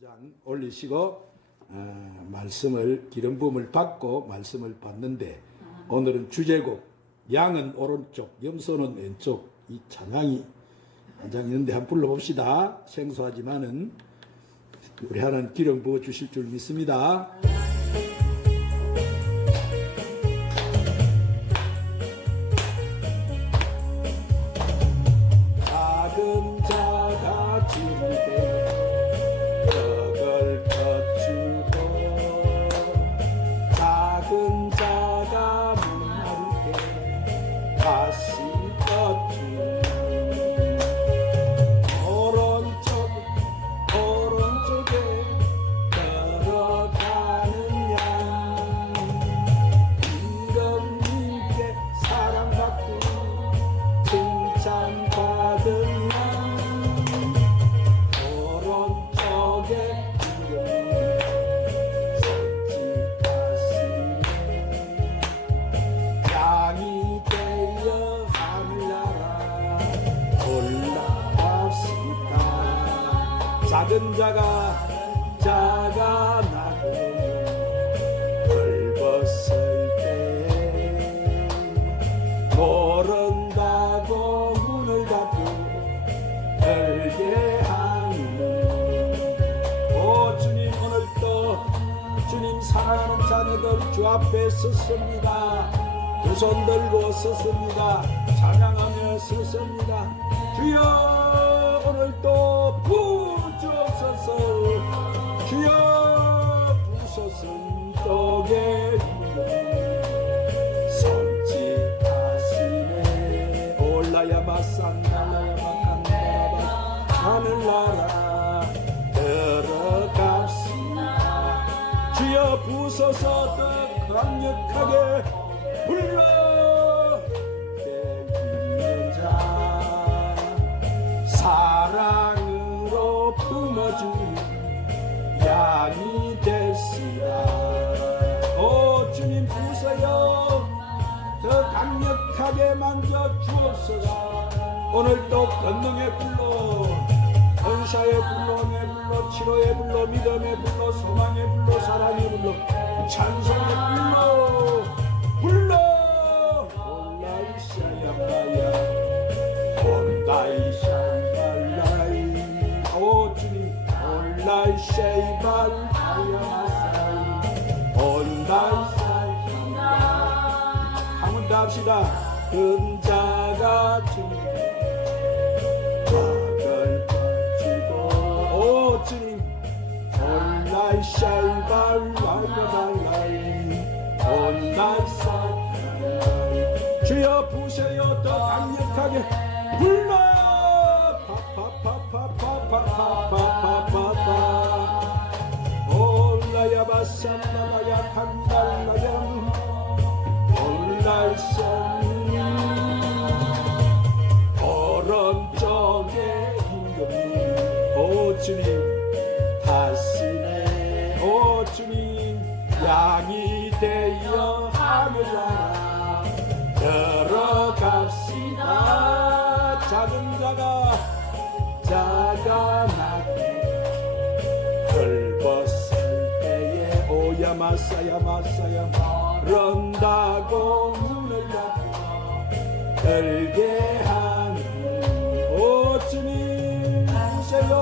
한 장 올리시고 말씀을 기름 부음을 받고 말씀을 받는데 오늘은 주제곡 양은 오른쪽 염소는 왼쪽 이 찬양이 한 장 있는데 한번 불러봅시다. 생소하지만은 우리 하나님 기름 부어 주실 줄 믿습니다. 작은 자가 지르되 덕을 터주고 작은 자가 목마를 때 다시 터주고 오른쪽에 걸어가는 양 임금님께 사랑받고 칭찬받은 양 오른쪽에 임금님 선지하시네 양이 되어 하늘나라 올라갑시다. 작은 자가 나그네요 벌벗을 때 모른다고 문을 닫고 열게 하는 오 주님, 오늘도 주님 사랑하는 자녀들 주 앞에 섰습니다. 두 손 들고 섰습니다. 찬양하며 섰습니다. 주여 오늘도 부주옵소서. 주여 부소선 떡에 선지하시네. 올라야 마산달라야 마칸다라바 하늘나라 들어갑시다. 주여 부소서 더 강력하게 불러 있는 자 사랑으로 품어주는 양이 됐으라. 오 주님 부서요 더 강력하게 만져 주옵소서. 오늘도 권능의 불로 은사의 불로 은혜의 불로 치료의 불로 믿음의 불로 소망의 불로 사랑의 불로 찬송의 불로 올라이샤야마야 온다이샤발라이 오 주님 올라이샤이발라야마사이 온다이샤이발라 한번 더 합시다. 근자가 주님 박을 뻗치고 오 주님 올라이샤이발라야발라이 온다이샤이발라이 주여 부셔요 더 강력하게 불러 파파파파파파파파파파 올라야 바산나라야 간달라야 올라이샤 오른쪽에 임금님 오 주님 다시네. 오 주님 양이 되어 하늘나라 들어갑시다. 작은 자가 나기 헐벗을 때에 오야마사야 마사야 런다고 문을 닫고 열게 하는 오 주님 주세요.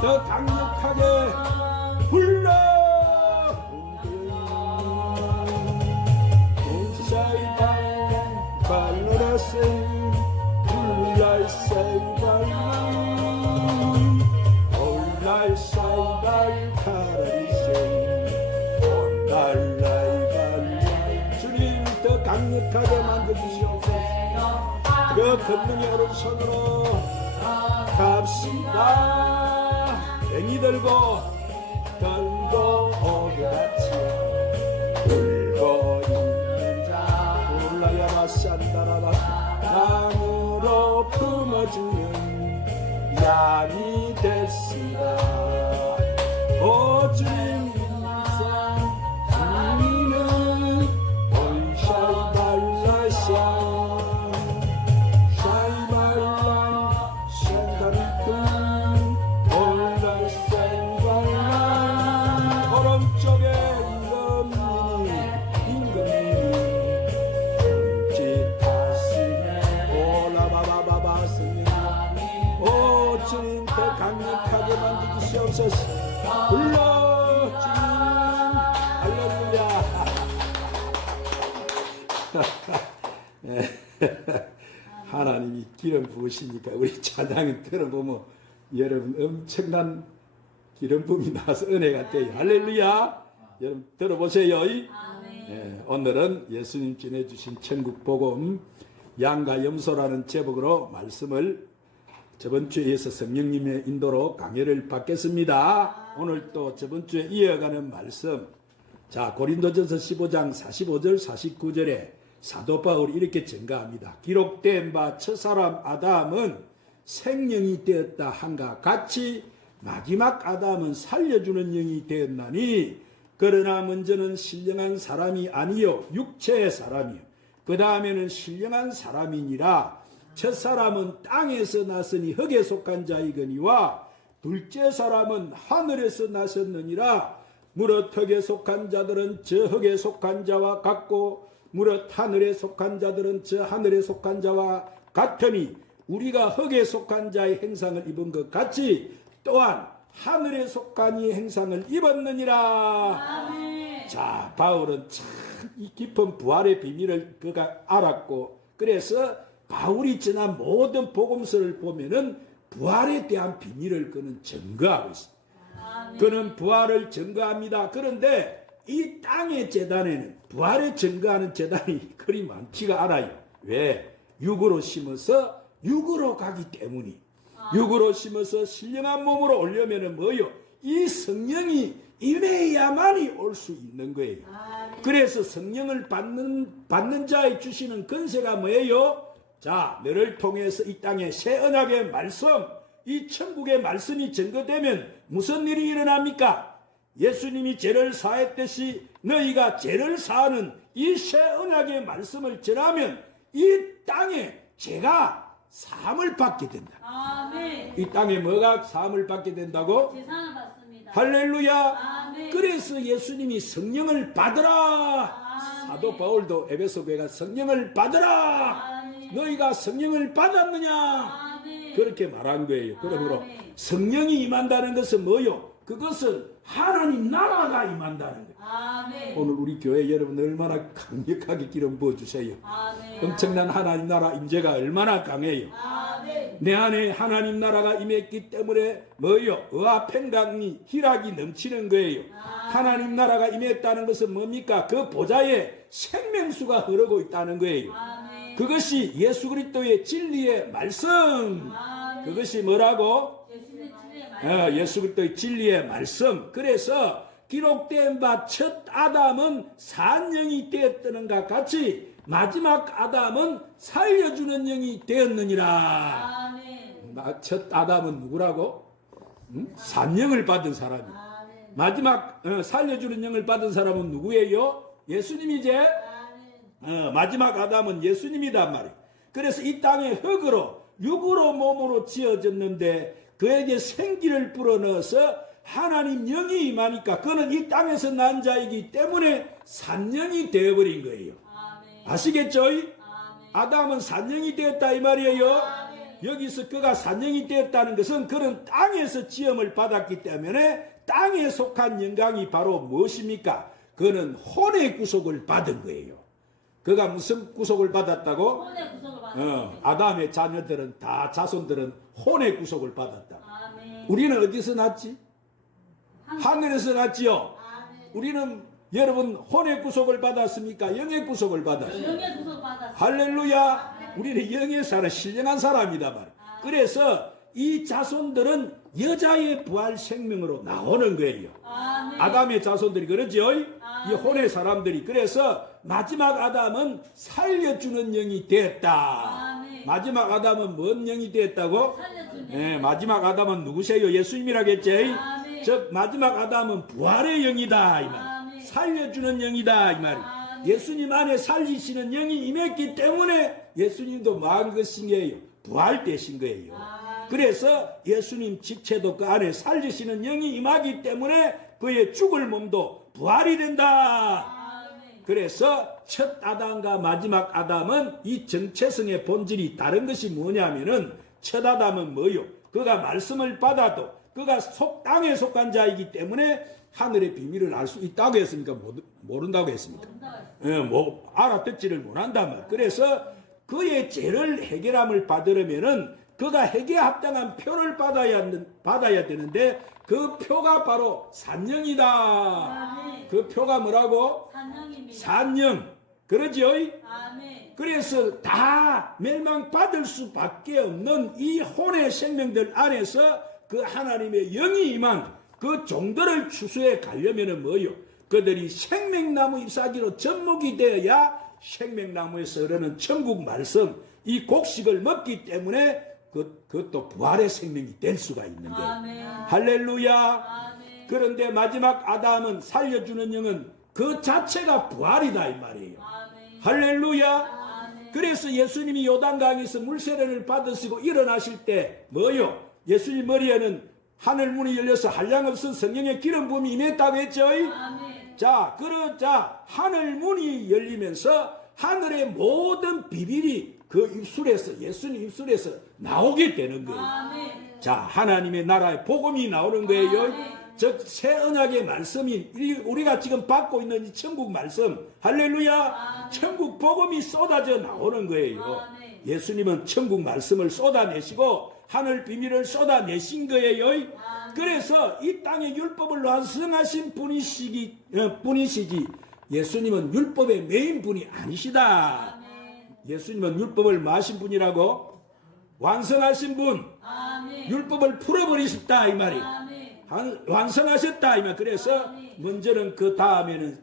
더 강력하게 불러 주님 더 강력하게 만들어주시옵소서. 그 권능의 오른손으로 갑시다. 뱅이 들고 오게 같이 울고 있는 자 올라야 마산다라바 땅으로 품어주는 양이 됐습니다. 오 주님 인상 주님은 올샤이발라샤 샤이발라 샹가리큰 올라샤이발 주시옵소서. 불러 주님. 할렐루야. 하나님이 기름 부으시니까 우리 찬양을 들어보면 여러분 엄청난 기름 부음이 나와서 은혜가 돼요. 할렐루야. 여러분 들어보세요. 오늘은 예수님 전해주신 천국복음 양과 염소라는 제목으로 말씀을 저번 주에 이어서 성령님의 인도로 강해를 받겠습니다. 오늘 또 저번 주에 이어가는 말씀, 자 고린도전서 15장 45절 49절에 사도 바울이 이렇게 증가합니다. 기록된 바 첫사람 아담은 생명이 되었다 한가 같이 마지막 아담은 살려주는 영이 되었나니 그러나 먼저는 신령한 사람이 아니요 육체의 사람이요 그 다음에는 신령한 사람이니라. 첫사람은 땅에서 났으니 흙에 속한 자이거니와 둘째 사람은 하늘에서 나셨느니라. 무릇 흙에 속한 자들은 저 흙에 속한 자와 같고 무릇 하늘에 속한 자들은 저 하늘에 속한 자와 같으니 우리가 흙에 속한 자의 행상을 입은 것 같이 또한 하늘에 속한 이 행상을 입었느니라. 아멘. 자, 바울은 참 이 깊은 부활의 비밀을 그가 알았고, 그래서 바울이 전한 모든 복음서를 보면은 부활에 대한 비밀을 그는 증거하고 있습니다. 아멘. 그는 부활을 증거합니다. 그런데 이 땅의 재단에는 부활을 증거하는 재단이 그리 많지가 않아요. 왜? 육으로 심어서 육으로 가기 때문이. 육으로 심어서 신령한 몸으로 오려면은 뭐요? 이 성령이 임해야만이 올 수 있는 거예요. 그래서 성령을 받는 자에 주시는 권세가 뭐예요? 자, 너를 통해서 이 땅에 새 언약의 말씀, 이 천국의 말씀이 증거되면 무슨 일이 일어납니까? 예수님이 죄를 사했듯이 너희가 죄를 사하는 이 새 언약의 말씀을 전하면 이 땅에 죄가 사함을 받게 된다. 아멘. 이 땅에 뭐가 사함을 받게 된다고? 제사를 받습니다. 할렐루야. 아멘. 그래서 예수님이 성령을 받으라. 아멘. 사도 바울도 에베소 교회가 성령을 받으라. 아멘. 너희가 성령을 받았느냐? 아멘. 그렇게 말한 거예요. 그러므로 성령이 임한다는 것은 뭐요? 그것은 하나님 나라가 임한다는 거예요. 아멘. 오늘 우리 교회 여러분 얼마나 강력하게 기름 부어주세요. 아멘. 엄청난 하나님 나라 임재가 얼마나 강해요. 아멘. 내 안에 하나님 나라가 임했기 때문에 뭐요? 의와 평강이 희락이 넘치는 거예요. 아멘. 하나님 나라가 임했다는 것은 뭡니까? 그 보좌에 생명수가 흐르고 있다는 거예요. 아멘. 그것이 예수 그리스도의 진리의 말씀. 아멘. 그것이 뭐라고? 예수 그리스도의 진리의 말씀. 그래서 기록된 바 첫 아담은 산영이 되었다는 것 같이 마지막 아담은 살려주는 영이 되었느니라. 아멘. 첫 아담은 누구라고? 산영을 받은 사람이. 아멘. 마지막 살려주는 영을 받은 사람은 누구예요? 예수님이제. 마지막 아담은 예수님이단 말이에요. 그래서 이 땅의 흙으로 육으로 몸으로 지어졌는데 그에게 생기를 불어넣어서 하나님 영이 임하니까 그는 이 땅에서 난 자이기 때문에 산영이 되어버린 거예요. 아멘. 아시겠죠? 아멘. 아담은 산영이 되었다 이 말이에요. 아멘. 여기서 그가 산영이 되었다는 것은 그는 땅에서 지음을 받았기 때문에 땅에 속한 영광이 바로 무엇입니까? 그는 혼의 구속을 받은 거예요. 그가 무슨 구속을 받았다고? 혼의 구속을 받았다. 아담의 자녀들은 다 자손들은 혼의 구속을 받았다. 아멘. 우리는 어디서 났지? 하늘에서 났지요. 아멘. 우리는 여러분 혼의 구속을 받았습니까? 영의 구속을 받았어요. 영의 구속을 받았어요. 할렐루야. 아멘. 우리는 영의 사람, 신령한 사람이다 말. 그래서 이 자손들은 여자의 부활 생명으로 나오는 거예요. 아멘. 아담의 자손들이 그러죠. 이 혼의 사람들이. 그래서 마지막 아담은 살려주는 영이 되었다. 아멘. 마지막 아담은 뭔 영이 되었다고? 네, 마지막 아담은 누구세요? 예수님이라겠지. 즉 마지막 아담은 부활의 영이다 이 말. 살려주는 영이다 이 말이. 예수님 안에 살리시는 영이 임했기 때문에 예수님도 뭐한 것이에요? 부활되신 거예요. 그래서 예수님 직체도 그 안에 살리시는 영이 임하기 때문에 그의 죽을 몸도 부활이 된다. 그래서 첫 아담과 마지막 아담은 이 정체성의 본질이 다른 것이 뭐냐면은 첫 아담은 뭐요? 그가 말씀을 받아도 그가 땅에 속한 자이기 때문에 하늘의 비밀을 알 수 있다고 했습니까? 모른다고 했습니까? 알아듣지를 못한단 말이에요. 그래서 그의 죄를 해결함을 받으려면은 그가 해결에 합당한 표를 받아야 되는데 그 표가 바로 산영이다. 아멘. 그 표가 뭐라고? 산영입니다. 산영. 그러죠? 아멘. 그래서 다 멸망받을 수밖에 없는 이 혼의 생명들 안에서 그 하나님의 영이 임한 그 종들을 추수해 가려면은 뭐요? 그들이 생명나무 잎사귀로 접목이 되어야 생명나무에서 흐르는 천국 말씀, 이 곡식을 먹기 때문에 그것도 부활의 생명이 될 수가 있는 거예요. 아멘. 할렐루야. 아멘. 그런데 마지막 아담은 살려주는 영은 그 자체가 부활이다 이 말이에요. 아멘. 할렐루야. 아멘. 그래서 예수님이 요단강에서 물세례를 받으시고 일어나실 때 뭐요? 예수님 머리에는 하늘 문이 열려서 한량없은 성령의 기름 부음이 임했다고 했죠. 아멘. 자, 그러자 하늘 문이 열리면서 하늘의 모든 비밀이 그 입술에서, 예수님 입술에서 나오게 되는 거예요. 아멘. 자, 하나님의 나라의 복음이 나오는 거예요. 아멘. 즉, 새 언약의 말씀이 우리가 지금 받고 있는 이 천국 말씀, 할렐루야. 아멘. 천국 복음이 쏟아져 나오는 거예요. 아멘. 예수님은 천국 말씀을 쏟아내시고 하늘 비밀을 쏟아내신 거예요. 아멘. 그래서 이 땅에 율법을 완성하신 분이시지 예수님은 율법의 메인 분이 아니시다. 아멘. 예수님은 율법을 마신 분이라고? 완성하신 분, 아멘. 율법을 풀어버리셨다 이 말이에요. 아멘. 완성하셨다 이 말. 그래서 아멘. 먼저는 그 다음에는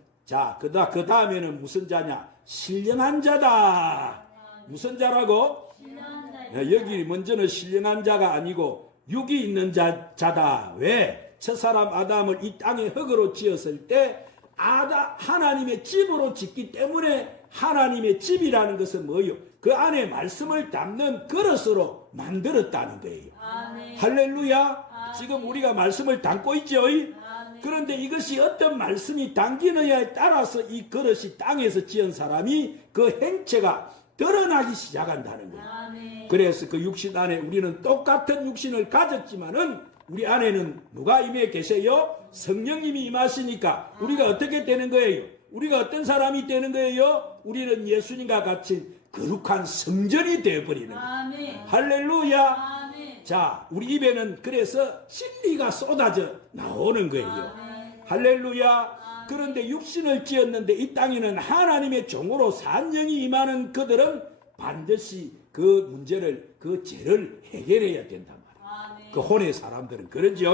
그 다음에는 무슨 자냐? 신령한 자다. 무슨 자라고? 신령한 자. 여기 먼저는 신령한 자가 아니고 육이 있는 자다. 왜? 첫사람 아담을 이 땅에 흙으로 지었을 때 하나님의 집으로 짓기 때문에 하나님의 집이라는 것은 뭐예요? 그 안에 말씀을 담는 그릇으로 만들었다는 거예요. 아멘. 할렐루야. 지금 우리가 말씀을 담고 있죠. 아멘. 그런데 이것이 어떤 말씀이 담기느냐에 따라서 이 그릇이 땅에서 지은 사람이 그 행체가 드러나기 시작한다는 거예요. 아멘. 그래서 그 육신 안에 우리는 똑같은 육신을 가졌지만은 우리 안에는 누가 임해 계세요? 성령님이 임하시니까 우리가 어떻게 되는 거예요? 우리가 어떤 사람이 되는 거예요? 우리는 예수님과 같이 거룩한 성전이 되어버리는 거예요. 아멘. 할렐루야. 아멘. 자, 우리 입에는 그래서 진리가 쏟아져 나오는 거예요. 아멘. 할렐루야. 그런데 육신을 지었는데 이 땅에는 하나님의 종으로 산영이 임하는 그들은 반드시 그 문제를, 그 죄를 해결해야 된단 말이에요. 아멘. 그 혼의 사람들은 그러죠.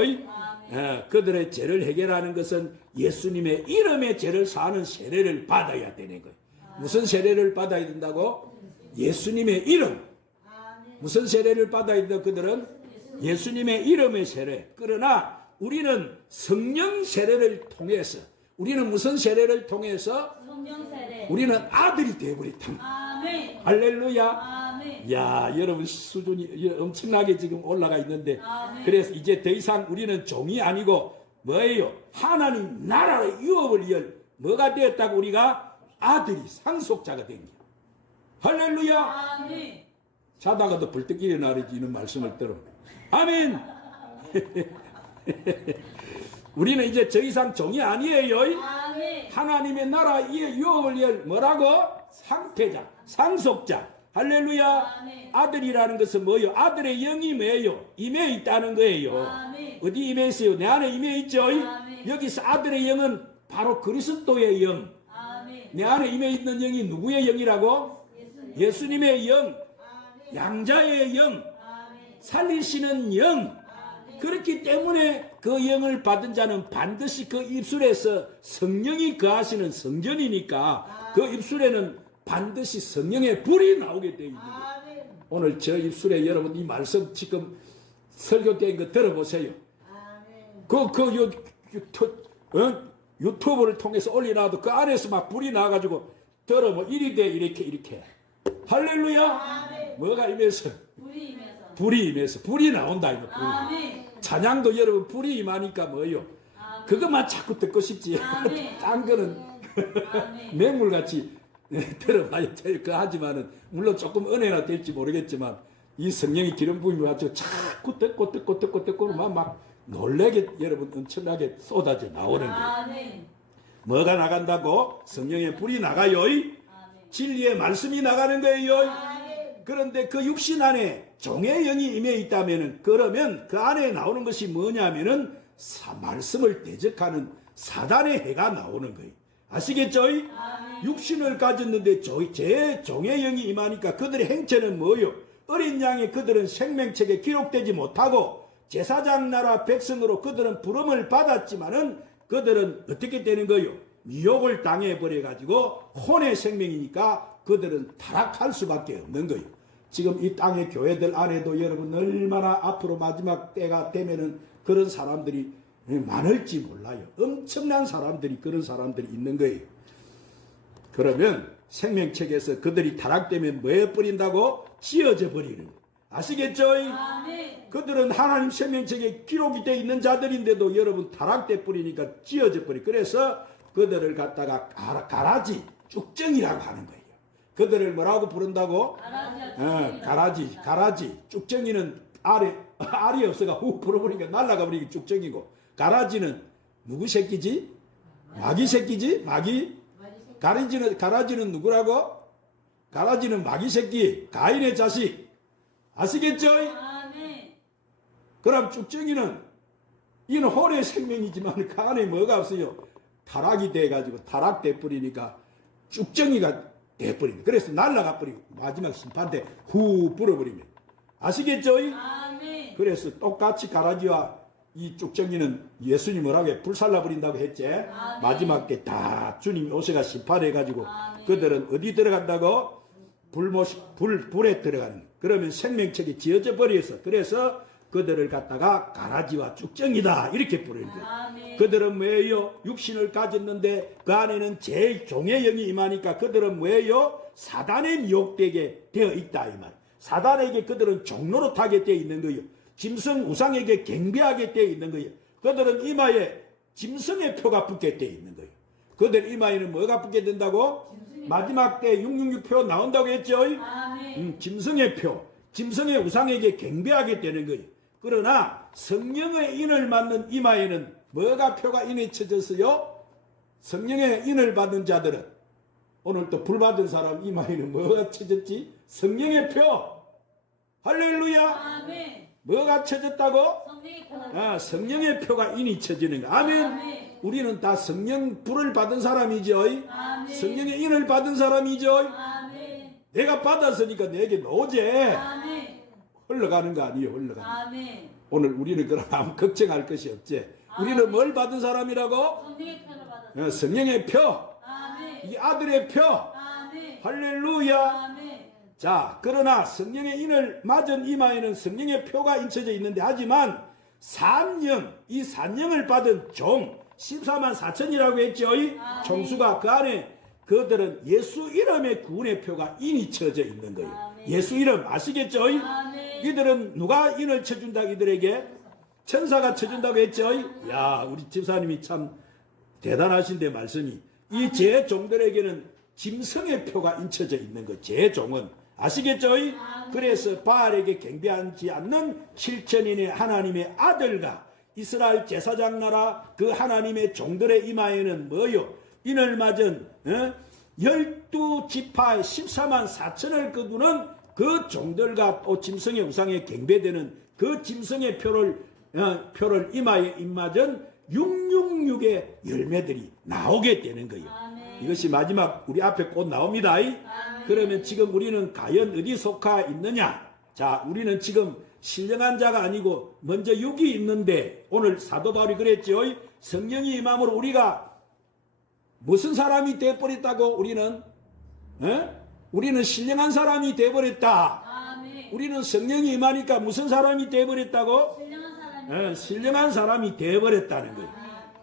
그들의 죄를 해결하는 것은 예수님의 이름의 죄를 사는 세례를 받아야 되는 거예요. 무슨 세례를 받아야 된다고? 예수님의 이름. 무슨 세례를 받아야 된다? 그들은 예수님의 이름의 세례. 그러나 우리는 성령 세례를 통해서, 우리는 무슨 세례를 통해서? 성령 세례. 우리는 아들이 되어버렸다. 아멘. 할렐루야. 아멘. 야, 여러분 수준이 엄청나게 지금 올라가 있는데, 아멘. 그래서 이제 더 이상 우리는 종이 아니고 뭐예요? 하나님 나라의 유업을 열 뭐가 되었다고? 우리가 아들이 상속자가 된 거예요. 할렐루야. 아멘. 자다가도 벌떡 일어나리지는 말씀을 들어. 아멘. 우리는 이제 더 이상 종이 아니에요. 아멘. 하나님의 나라의 유업을 열 뭐라고? 상태자, 상속자. 할렐루야. 아멘. 아들이라는 것은 뭐예요? 아들의 영이 뭐예요? 임해 있다는 거예요. 아멘. 어디 임해 있어요? 내 안에 임해 있죠? 아멘. 여기서 아들의 영은 바로 그리스도의 영. 아멘. 내 안에 임해 있는 영이 누구의 영이라고? 예수님의 영, 양자의 영, 아멘. 살리시는 영. 그렇기 때문에 그 영을 받은 자는 반드시 그 입술에서 성령이 거하시는 성전이니까 그 입술에는 반드시 성령의 불이 나오게 되어 있는 거예요. 오늘 저 입술에 여러분 이 말씀 지금 설교된 거 들어보세요. 유튜브를 통해서 올려놔도 그 안에서 막 불이 나가지고 들어 뭐 이리 돼 이렇게 할렐루야. 뭐가 임해서? 불이 임해서. 불이 임해서 불이 나온다 이거. 불이. 아멘. 찬양도 여러분 불이 임하니까 뭐예요? 아멘. 그것만 자꾸 듣고 싶지. 아멘. 딴 거는 아멘. 맹물같이 들어봐야 될 거 하지만은 물론 조금 은혜가 될지 모르겠지만 이 성령이 기름 부음이 와서 자꾸 듣고 막 놀래게 여러분 엄청나게 쏟아져 나오는 거예요. 아멘. 뭐가 나간다고? 성령의 불이 나가요. 아멘. 진리의 말씀이 나가는 거예요. 아멘. 그런데 그 육신 안에 종의 영이 임해 있다면은, 그러면 그 안에 나오는 것이 뭐냐면은 말씀을 대적하는 사단의 해가 나오는 거예요. 아시겠죠? 아멘. 육신을 가졌는데 제 종의 영이 임하니까 그들의 행체는 뭐요? 어린 양의 그들은 생명책에 기록되지 못하고 제사장 나라 백성으로 그들은 부름을 받았지만은 그들은 어떻게 되는 거요? 미혹을 당해버려 가지고 혼의 생명이니까 그들은 타락할 수밖에 없는 거예요. 지금 이 땅의 교회들 안에도 여러분 얼마나 앞으로 마지막 때가 되면은 그런 사람들이 많을지 몰라요. 엄청난 사람들이, 그런 사람들이 있는 거예요. 그러면 생명책에서 그들이 타락되면 뭐에 뿌린다고? 찌어져 버리는 거예요. 아시겠죠? 아멘. 그들은 하나님 생명책에 기록이 되어 있는 자들인데도 여러분 타락돼 버리니까 찌어져 버리. 그래서 그들을 갖다가 가라지, 쭉정이라고 하는 거예요. 그들을 뭐라고 부른다고? 가라지. 쭉정이는 알이 없어가 훅 불어버리니까 날아가 버리니까 쭉정이고, 가라지는 누구 새끼지? 마귀 새끼지? 마귀? 가라지는 누구라고? 가라지는 마귀 새끼, 가인의 자식. 아시겠죠? 아멘. 그럼 쭉정이는 이는 혼의 생명이지만 그 안에 뭐가 없어요? 타락이 돼가지고 타락돼 버리니까 쭉정이가 돼버립니다. 그래서 날아가 버리고 마지막 심판 때 후 불어버립니다. 아시겠죠? 아멘. 그래서 똑같이 가라지와 이 쭉정이는 예수님 뭐라고 해? 불살라 버린다고 했지? 마지막 때 다 주님이 오셔가 심판해가지고 그들은 어디 들어간다고? 불에 들어가는 거예요. 그러면 생명책이 지어져 버려서, 그래서 그들을 갖다가 가라지와 쭉정이다 이렇게 부르는 거예요. 아멘. 그들은 뭐예요? 육신을 가졌는데 그 안에는 제일 종의 영이 임하니까 그들은 뭐예요? 사단에 미혹되게 되어 있다 이 말. 사단에게 그들은 종로로 타게 되어 있는 거예요. 짐승 우상에게 경배하게 되어 있는 거예요. 그들은 이마에 짐승의 표가 붙게 되어 있는 거예요. 그들 이마에는 뭐가 붙게 된다고? 마지막 때 666표 나온다고 했죠? 아멘. 짐승의 표, 짐승의 우상에게 경배하게 되는 거예요. 그러나 성령의 인을 받는 이마에는 뭐가 표가 인에 쳐졌어요? 성령의 인을 받는 자들은, 오늘 또 불 받은 사람 이마에는 뭐가 쳐졌지? 성령의 표. 할렐루야. 아멘. 뭐가 쳐졌다고? 성령의 표가 성령의 표가 인이 쳐지는 거. 아멘. 아멘. 우리는 다 성령 불을 받은 사람이죠. 아멘. 성령의 인을 받은 사람이죠. 아멘. 내가 받았으니까 내게 노제. 아멘. 흘러가는 거 아니에요. 흘러가는 거. 아멘. 오늘 우리는 그러나 아무 걱정할 것이 없지. 우리는 뭘 받은 사람이라고? 성령의 표를 받았습니다. 성령의 표. 아멘. 이 아들의 표. 아멘. 할렐루야. 아멘. 자, 그러나 성령의 인을 맞은 이마에는 성령의 표가 인쳐져 있는데, 하지만 산령, 이 산령을 받은 종 14만 4천이라고 했죠. 총수가 그 안에 그들은 예수 이름의 구원의 표가 인이 쳐져 있는 거예요. 아멘. 예수 이름 아시겠죠? 아멘. 이들은 누가 인을 쳐준다? 이들에게 천사가 쳐준다고 했죠. 야, 우리 집사님이 참 대단하신데 말씀이, 이 제 종들에게는 짐승의 표가 인쳐져 있는 거. 제 종은 아시겠죠? 그래서 바알에게 경배하지 않는 7천인의 하나님의 아들과 이스라엘 제사장 나라 그 하나님의 종들의 이마에는 뭐요? 인을 맞은 12지파의 14만 4천을 거두는 그 종들과 또 짐승의 우상에 경배되는 그 짐승의 표를 이마에 입맞은 666의 열매들이 나오게 되는 거예요. 아멘. 이것이 마지막 우리 앞에 곧 나옵니다. 아멘. 그러면 지금 우리는 과연 어디 속하 있느냐? 자, 우리는 지금 신령한 자가 아니고 먼저 육이 있는데, 오늘 사도 바울이 그랬죠. 성령이 임함으로 우리가 무슨 사람이 되어버렸다고? 우리는 신령한 사람이 되어버렸다. 아멘. 우리는 성령이 임하니까 무슨 사람이 되어버렸다고? 신령한 사람이 신령한 사람이 되어버렸다는 거예요.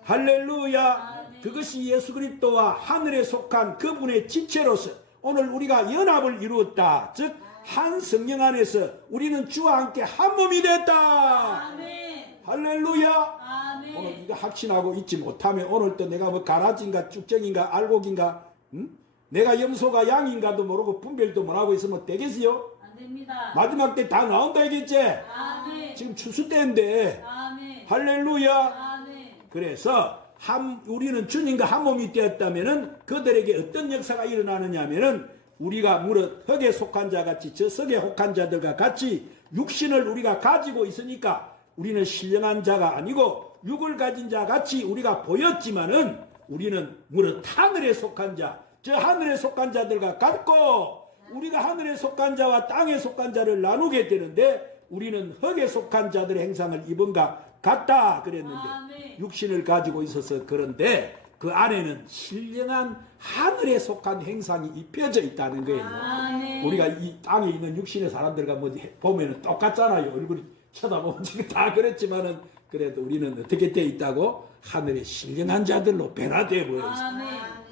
할렐루야. 아멘. 그것이 예수 그리스도와 하늘에 속한 그분의 지체로서 오늘 우리가 연합을 이루었다. 즉 한 성령 안에서 우리는 주와 함께 한 몸이 됐다. 아멘. 할렐루야. 아멘. 오늘 이거 확신하고 있지 못하면 오늘 또 내가 뭐 가라지인가 쭉정인가 알곡인가 내가 염소가 양인가도 모르고 분별도 못하고 있으면 되겠어요? 안 됩니다. 마지막 때 다 나온다 이겠지? 아멘. 지금 추수 때인데 아멘. 할렐루야. 아멘. 그래서 우리는 주님과 한 몸이 되었다면은 그들에게 어떤 역사가 일어나느냐면은 우리가 무릇 흙에 속한 자 같이 저 석에 속한 자들과 같이 육신을 우리가 가지고 있으니까 우리는 신령한 자가 아니고 육을 가진 자 같이 우리가 보였지만은 우리는 무릇 하늘에 속한 자, 저 하늘에 속한 자들과 같고 우리가 하늘에 속한 자와 땅에 속한 자를 나누게 되는데 우리는 흙에 속한 자들의 행상을 입은가 같다 그랬는데 아멘. 육신을 가지고 있어서 그런데 그 안에는 신령한 하늘에 속한 행상이 입혀져 있다는 거예요. 아멘. 우리가 이 땅에 있는 육신의 사람들과 뭐 보면은 똑같잖아요. 얼굴이 쳐다보면 지금 다 그렇지만은 그래도 우리는 어떻게 돼 있다고? 하늘의 신령한 자들로 변화되어 버렸어요. 아멘.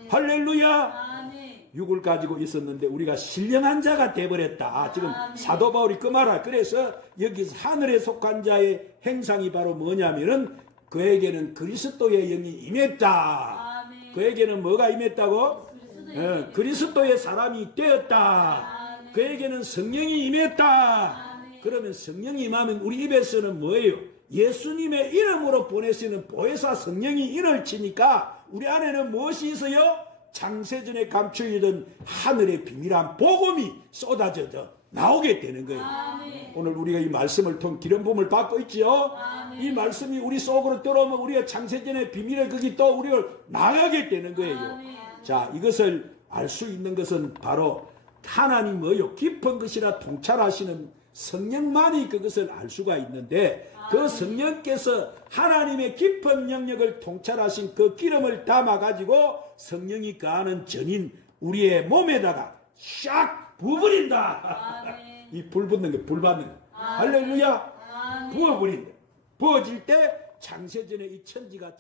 할렐루야. 아멘. 육을 가지고 있었는데 우리가 신령한 자가 돼버렸다. 지금 아멘. 사도 바울이 그 말을 그래서 여기서 하늘에 속한 자의 행상이 바로 뭐냐면은 그에게는 그리스도의 영이 임했다. 아멘. 그에게는 뭐가 임했다고? 그리스도의 그리스도의 사람이 되었다. 아멘. 그에게는 성령이 임했다. 아멘. 그러면 성령이 임하면 우리 입에서는 뭐예요? 예수님의 이름으로 보내시는 보혜사 성령이 인을 치니까 우리 안에는 무엇이 있어요? 창세전에 감추이던 하늘의 비밀한 복음이 쏟아져 나오게 되는 거예요. 아멘. 오늘 우리가 이 말씀을 통해 기름 부음을 받고 있지요. 아멘. 이 말씀이 우리 속으로 들어오면 우리가 창세전의 비밀의 거기 또 우리를 나가게 되는 거예요. 아멘. 자, 이것을 알 수 있는 것은 바로 하나님 뭐요? 깊은 것이라 통찰하시는 성령만이 그것을 알 수가 있는데 그 성령께서 하나님의 깊은 영역을 통찰하신 그 기름을 담아가지고 성령이 가하는 전인 우리의 몸에다가 샥 부어버린다. 아멘. 이 불 붙는 거, 불 받는 거. 아멘. 할렐루야. 아멘. 부어버린다. 부어질 때 창세전에 이 천지가